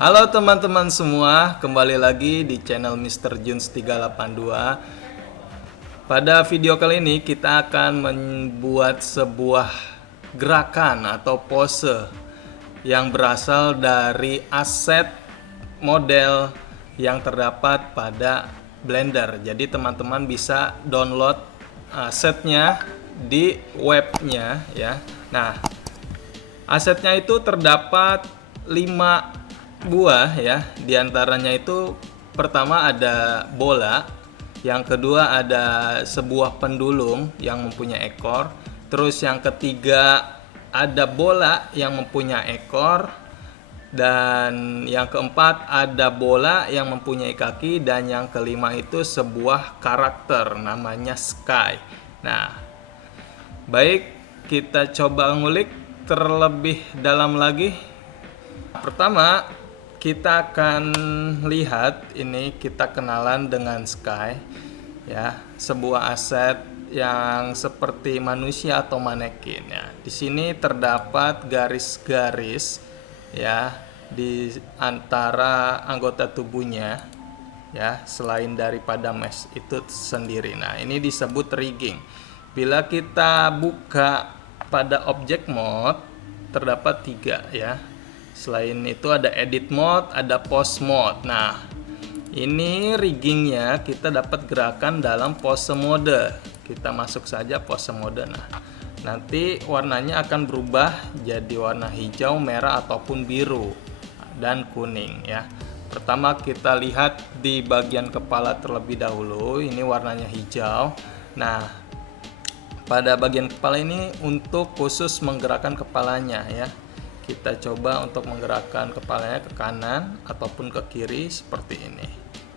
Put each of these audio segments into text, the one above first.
Halo teman-teman semua, kembali lagi di channel Mr. Juns 382. Pada video kali ini kita akan membuat sebuah gerakan atau pose yang berasal dari aset model yang terdapat pada Blender. Jadi teman-teman bisa download asetnya di webnya ya. Nah, asetnya itu terdapat 5 buah ya. Di antaranya itu pertama ada bola, yang kedua ada sebuah pendulum yang mempunyai ekor, terus yang ketiga ada bola yang mempunyai ekor, dan yang keempat ada bola yang mempunyai kaki, dan yang kelima itu sebuah karakter namanya Sky. Nah, baik, kita coba ngulik terlebih dalam lagi. Pertama, kita akan lihat ini, kita kenalan dengan Sky ya, sebuah aset yang seperti manusia atau manekin ya. Di sini terdapat garis-garis ya di antara anggota tubuhnya ya, selain daripada mesh itu sendiri. Nah, ini disebut rigging. Bila kita buka pada object mode, terdapat 3 ya. Selain itu ada edit mode, ada pose mode. Nah, ini riggingnya kita dapat gerakan dalam pose mode. Kita masuk saja pose mode. Nah, nanti warnanya akan berubah jadi warna hijau, merah ataupun biru dan kuning ya. Pertama kita lihat di bagian kepala terlebih dahulu. Ini warnanya hijau. Nah, pada bagian kepala ini untuk khusus menggerakkan kepalanya ya. Kita coba untuk menggerakkan kepalanya ke kanan ataupun ke kiri seperti ini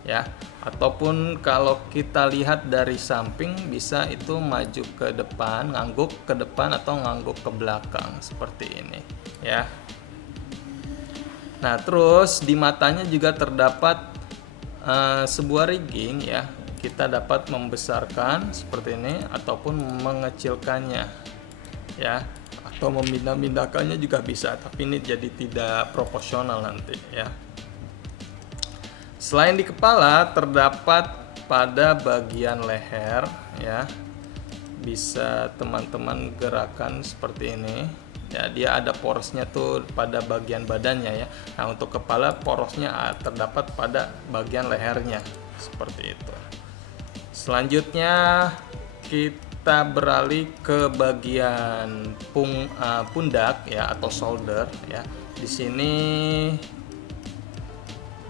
ya. Ataupun kalau kita lihat dari samping bisa itu maju ke depan, ngangguk ke depan atau ngangguk ke belakang seperti ini ya. Nah, terus di matanya juga terdapat sebuah rigging ya. Kita dapat membesarkan seperti ini ataupun mengecilkannya ya, atau memindah-mindahkannya juga bisa, tapi ini jadi tidak proporsional nanti ya. Selain di kepala, terdapat pada bagian leher ya. Bisa teman-teman gerakan seperti ini ya, dia ada porosnya tuh pada bagian badannya ya. Nah, untuk kepala porosnya terdapat pada bagian lehernya seperti itu. Selanjutnya kita beralih ke bagian pundak ya, atau shoulder ya. Di sini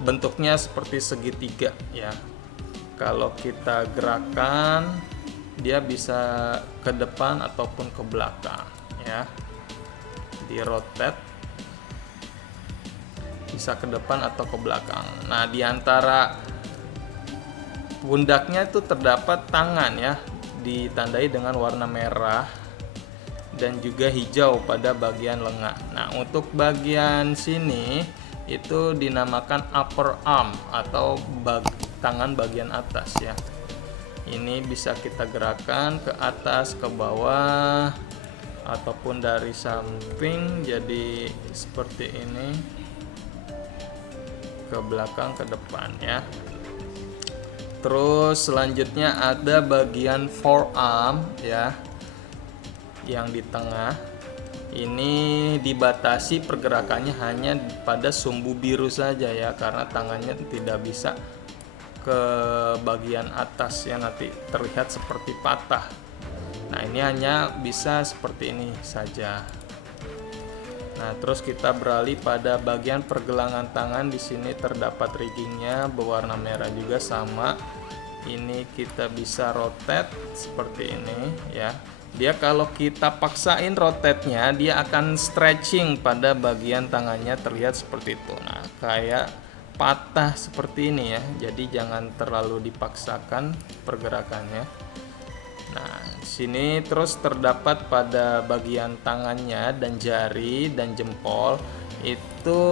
bentuknya seperti segitiga ya. Kalau kita gerakan, dia bisa ke depan ataupun ke belakang ya. Di rotate bisa ke depan atau ke belakang. Nah, di antara pundaknya itu terdapat tangan ya, ditandai dengan warna merah dan juga hijau pada bagian lengan. Nah, untuk bagian sini itu dinamakan upper arm atau tangan bagian atas ya. Ini bisa kita gerakan ke atas, ke bawah, ataupun dari samping jadi seperti ini, ke belakang, ke depan ya. Terus selanjutnya ada bagian forearm ya, yang di tengah. Ini dibatasi pergerakannya hanya pada sumbu biru saja ya, karena tangannya tidak bisa ke bagian atas ya, nanti terlihat seperti patah. Nah, ini hanya bisa seperti ini saja. Nah, terus kita beralih pada bagian pergelangan tangan. Di sini terdapat riggingnya berwarna merah juga sama. Ini kita bisa rotate seperti ini ya. Dia kalau kita paksain rotate-nya, dia akan stretching pada bagian tangannya, terlihat seperti itu. Nah, kayak patah seperti ini ya. Jadi jangan terlalu dipaksakan pergerakannya. Nah, di sini terus terdapat pada bagian tangannya dan jari dan jempol itu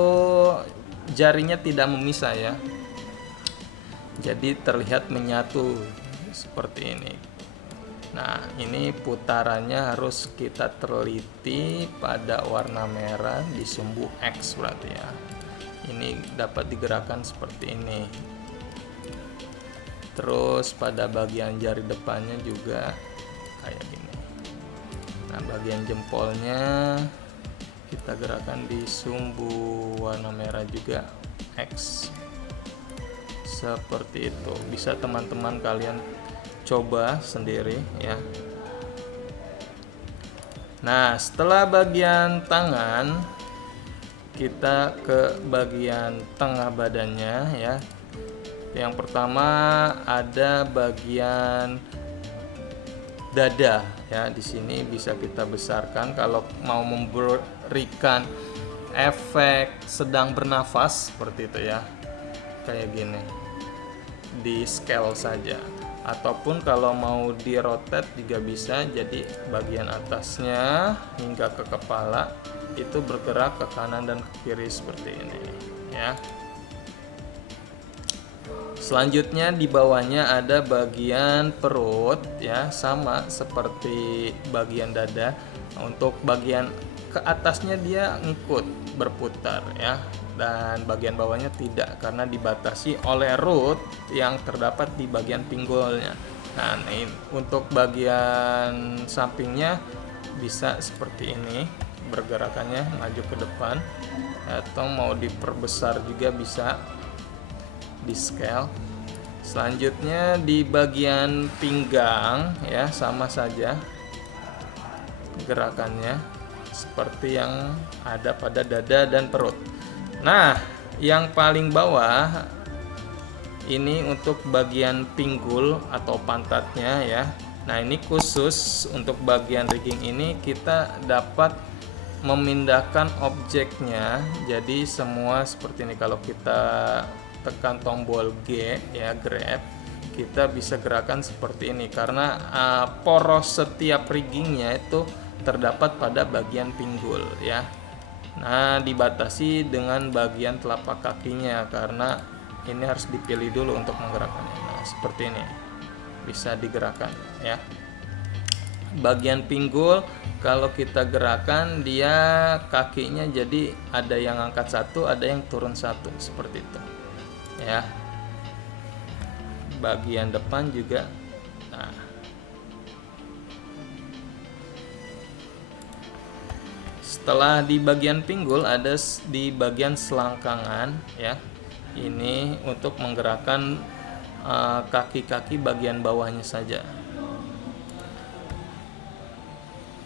jarinya tidak memisah ya. Jadi terlihat menyatu seperti ini. Nah, ini putarannya harus kita teliti pada warna merah di sumbu X berarti ya. Ini dapat digerakkan seperti ini. Terus pada bagian jari depannya juga kayak gini. Nah, bagian jempolnya kita gerakan di sumbu warna merah juga X. Seperti itu. Bisa teman-teman kalian coba sendiri ya. Nah, setelah bagian tangan, kita ke bagian tengah badannya ya. Yang pertama ada bagian dada ya. Di sini bisa kita besarkan kalau mau memberikan efek sedang bernafas seperti itu ya. Kayak gini. Di scale saja. Ataupun kalau mau di rotate juga bisa, jadi bagian atasnya hingga ke kepala itu bergerak ke kanan dan ke kiri seperti ini ya. Selanjutnya di bawahnya ada bagian perut ya, sama seperti bagian dada. Untuk bagian ke atasnya dia ngikut berputar ya, dan bagian bawahnya tidak karena dibatasi oleh root yang terdapat di bagian pinggulnya. Nah, ini untuk bagian sampingnya bisa seperti ini bergerakannya maju ke depan, atau mau diperbesar juga bisa di scale. Selanjutnya di bagian pinggang ya, sama saja gerakannya seperti yang ada pada dada dan perut. Nah, yang paling bawah ini untuk bagian pinggul atau pantatnya ya. Nah, ini khusus untuk bagian rigging ini kita dapat memindahkan objeknya. Jadi semua seperti ini, kalau kita tekan tombol G ya, grab, kita bisa gerakan seperti ini karena poros setiap riggingnya itu terdapat pada bagian pinggul ya. Nah, dibatasi dengan bagian telapak kakinya karena ini harus dipilih dulu untuk menggerakkannya. Nah, seperti ini bisa digerakkan ya. Bagian pinggul kalau kita gerakan dia kakinya jadi ada yang angkat satu, ada yang turun satu seperti itu ya. Bagian depan juga. Nah, setelah di bagian pinggul ada di bagian selangkangan ya. Ini untuk menggerakkan kaki-kaki bagian bawahnya saja.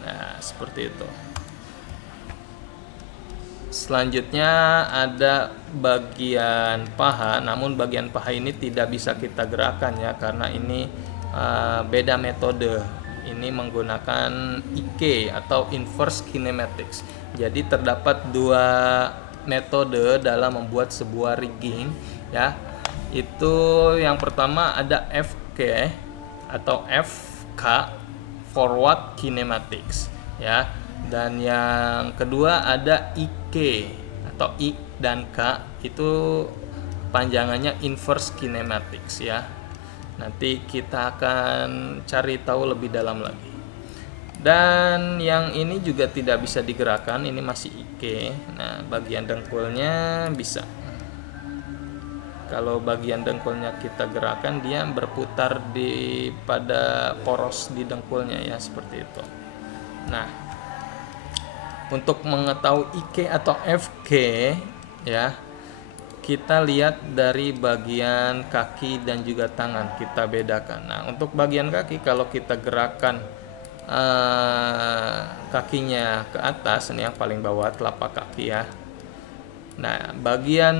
Nah, seperti itu. Selanjutnya ada bagian paha, namun bagian paha ini tidak bisa kita gerakan ya, karena ini beda metode. Ini menggunakan IK atau inverse kinematics. Jadi terdapat dua metode dalam membuat sebuah rigging ya. Itu yang pertama ada FK atau FK, forward kinematics ya. Dan yang kedua ada IK atau I dan K, itu panjangannya inverse kinematics ya. Nanti kita akan cari tahu lebih dalam lagi. Dan yang ini juga tidak bisa digerakkan, ini masih IK. Nah, bagian dengkulnya bisa. Kalau bagian dengkulnya kita gerakan, dia berputar di pada poros di dengkulnya ya, seperti itu. Nah, untuk mengetahui IK atau FK ya, kita lihat dari bagian kaki dan juga tangan, kita bedakan. Nah, untuk bagian kaki kalau kita gerakan kakinya ke atas, ini yang paling bawah telapak kaki ya. Nah, bagian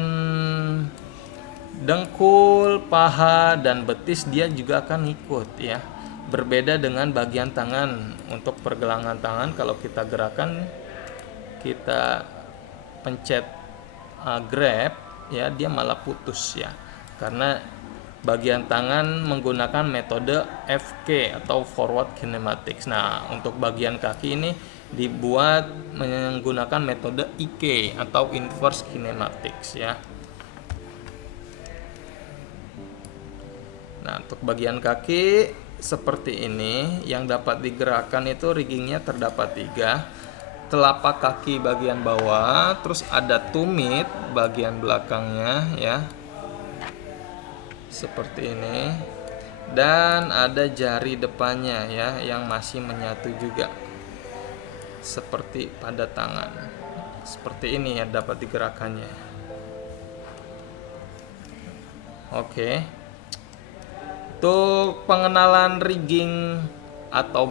dengkul, paha, dan betis dia juga akan ikut ya. Berbeda dengan bagian tangan. Untuk pergelangan tangan kalau kita gerakan, kita pencet grab ya, dia malah putus ya, karena bagian tangan menggunakan metode FK atau forward kinematics. Nah, untuk bagian kaki ini dibuat menggunakan metode IK atau inverse kinematics ya. Nah, untuk bagian kaki seperti ini, yang dapat digerakkan itu riggingnya terdapat 3. telapak kaki bagian bawah, terus ada tumit bagian belakangnya ya, seperti ini, dan ada jari depannya ya yang masih menyatu juga seperti pada tangan. Seperti ini ya dapat digerakkannya. Oke. Untuk pengenalan rigging atau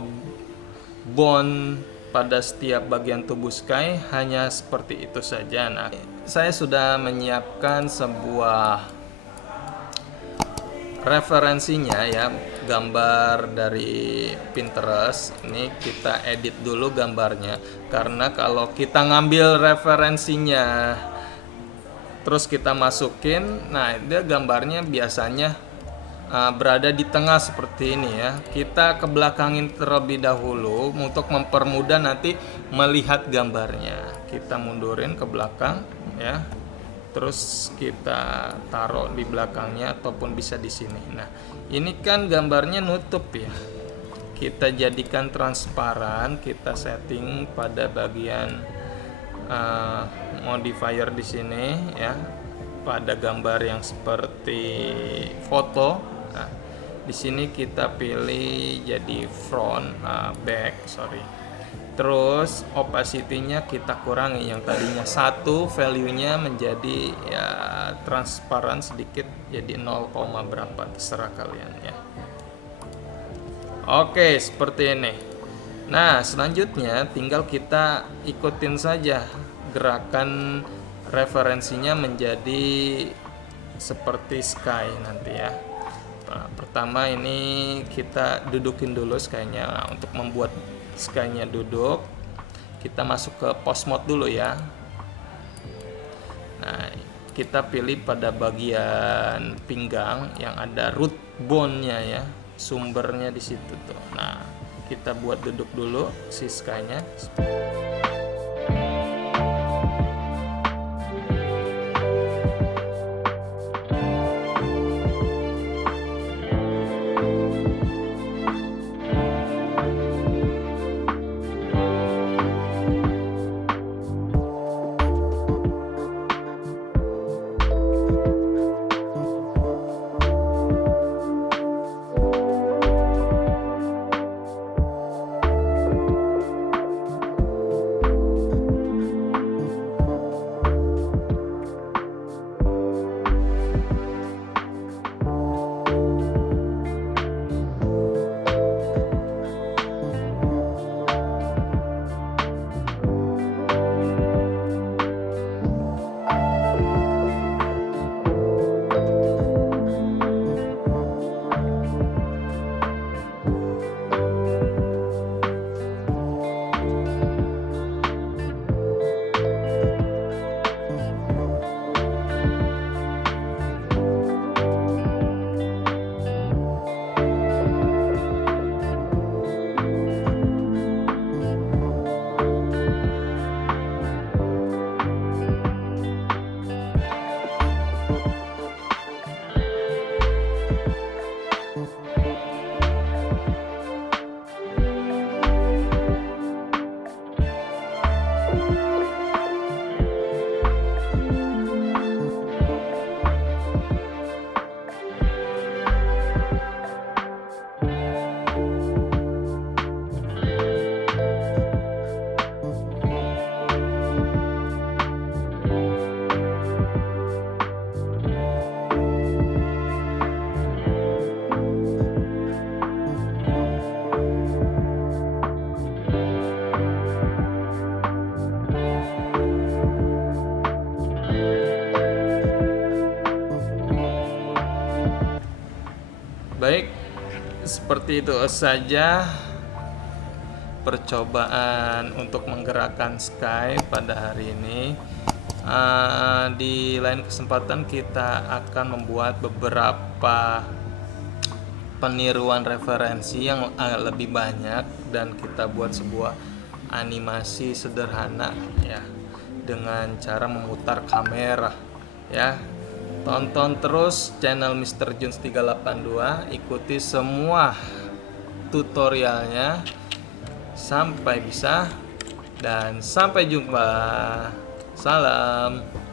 bond pada setiap bagian tubuh Sky hanya seperti itu saja. Nah, saya sudah menyiapkan sebuah referensinya ya, gambar dari Pinterest. Ini kita edit dulu gambarnya, karena kalau kita ngambil referensinya terus kita masukin, nah dia gambarnya biasanya berada di tengah seperti ini ya. Kita kebelakangin terlebih dahulu untuk mempermudah nanti melihat gambarnya. Kita mundurin ke belakang ya, terus kita taruh di belakangnya ataupun bisa di sini. Nah, ini kan gambarnya nutup ya. Kita jadikan transparan, kita setting pada bagian modifier di sini ya, pada gambar yang seperti foto. Nah, di sini kita pilih jadi back. Terus opacity-nya kita kurangi, yang tadinya 1 value-nya menjadi ya transparan sedikit jadi 0, berapa terserah kalian ya. Oke, seperti ini. Nah, selanjutnya tinggal kita ikutin saja gerakan referensinya menjadi seperti Sky nanti ya. Nah, pertama ini kita dudukin dulu Sky-nya. Nah, untuk membuat Sky-nya duduk, kita masuk ke post mode dulu ya. Nah, kita pilih pada bagian pinggang yang ada root bone-nya ya, sumbernya di situ tuh. Nah, kita buat duduk dulu si Sky-nya. Baik, seperti itu saja percobaan untuk menggerakkan Sky pada hari ini. Di lain kesempatan kita akan membuat beberapa peniruan referensi yang lebih banyak, dan kita buat sebuah animasi sederhana ya, dengan cara memutar kamera ya. Tonton terus channel Mr. Jones 382, ikuti semua tutorialnya sampai bisa dan sampai jumpa. Salam.